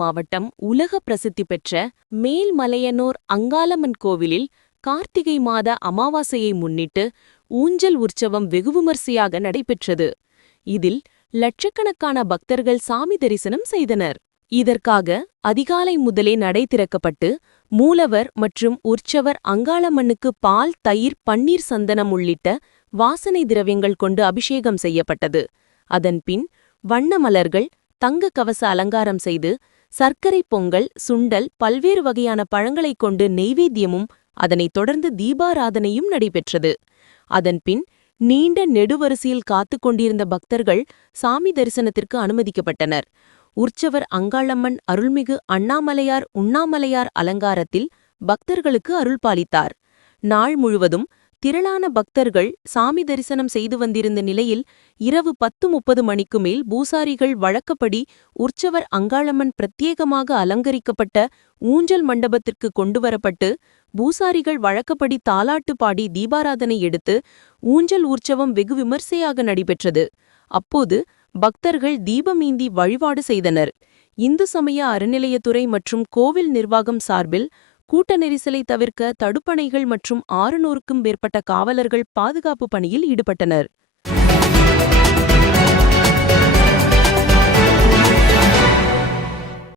மாவட்டம் உலக பிரசித்தி பெற்ற மேல்மலையனூர் அங்காளம்மன் கோவிலில் கார்த்திகை மாத அமாவாசையை முன்னிட்டு ஊஞ்சல் உற்சவம் வெகு விமர்சையாக நடைபெற்றது. இதில் லட்சக்கணக்கான பக்தர்கள் சாமி தரிசனம் செய்தனர். இதற்காக அதிகாலை முதலே நடை திறக்கப்பட்டு மூலவர் மற்றும் உற்சவர் அங்காளம்மனுக்கு பால் தயிர் பன்னீர் சந்தனம் உள்ளிட்ட வாசனை திரவியங்கள் கொண்டு அபிஷேகம் செய்யப்பட்டது. அதன்பின் வண்ண மலர்கள் தங்க கவச அலங்காரம் செய்து சர்க்கரை பொங்கல் சுண்டல் பல்வேறு வகையான பழங்களைக் கொண்டு நெய்வேத்தியமும் அதனைத் தொடர்ந்து தீபாராதனையும் நடைபெற்றது. அதன்பின் நீண்ட நெடுவரிசையில் காத்துக் கொண்டிருந்த பக்தர்கள் சாமி தரிசனத்திற்கு அனுமதிக்கப்பட்டனர். உற்சவர் அங்காளம்மன் அருள்மிகு அண்ணாமலையார் உண்ணாமலையார் அலங்காரத்தில் பக்தர்களுக்கு அருள்பாலித்தார். நாள் முழுவதும் திரளான பக்தர்கள் சாமி தரிசனம் செய்து வந்திருந்த நிலையில் இரவு பத்து முப்பது மணிக்கு மேல் பூசாரிகள் வழக்கப்படி உற்சவர் அங்காளம்மன் பிரத்யேகமாக அலங்கரிக்கப்பட்ட ஊஞ்சல் மண்டபத்திற்கு கொண்டுவரப்பட்டு பூசாரிகள் வழக்கப்படி தாலாட்டு பாடி தீபாராதனை எடுத்து ஊஞ்சல் உற்சவம் வெகு விமர்சையாக நடைபெற்றது. அப்போது பக்தர்கள் தீபமீந்தி வழிபாடு செய்தனர். இந்து சமய அறநிலையத்துறை மற்றும் கோவில் நிர்வாகம் சார்பில் கூட்ட நெரிசலை தவிர்க்க தடுப்பணைகள் மற்றும் ஆறுநூறுக்கும் மேற்பட்ட காவலர்கள் பாதுகாப்பு பணியில் ஈடுபட்டனர்.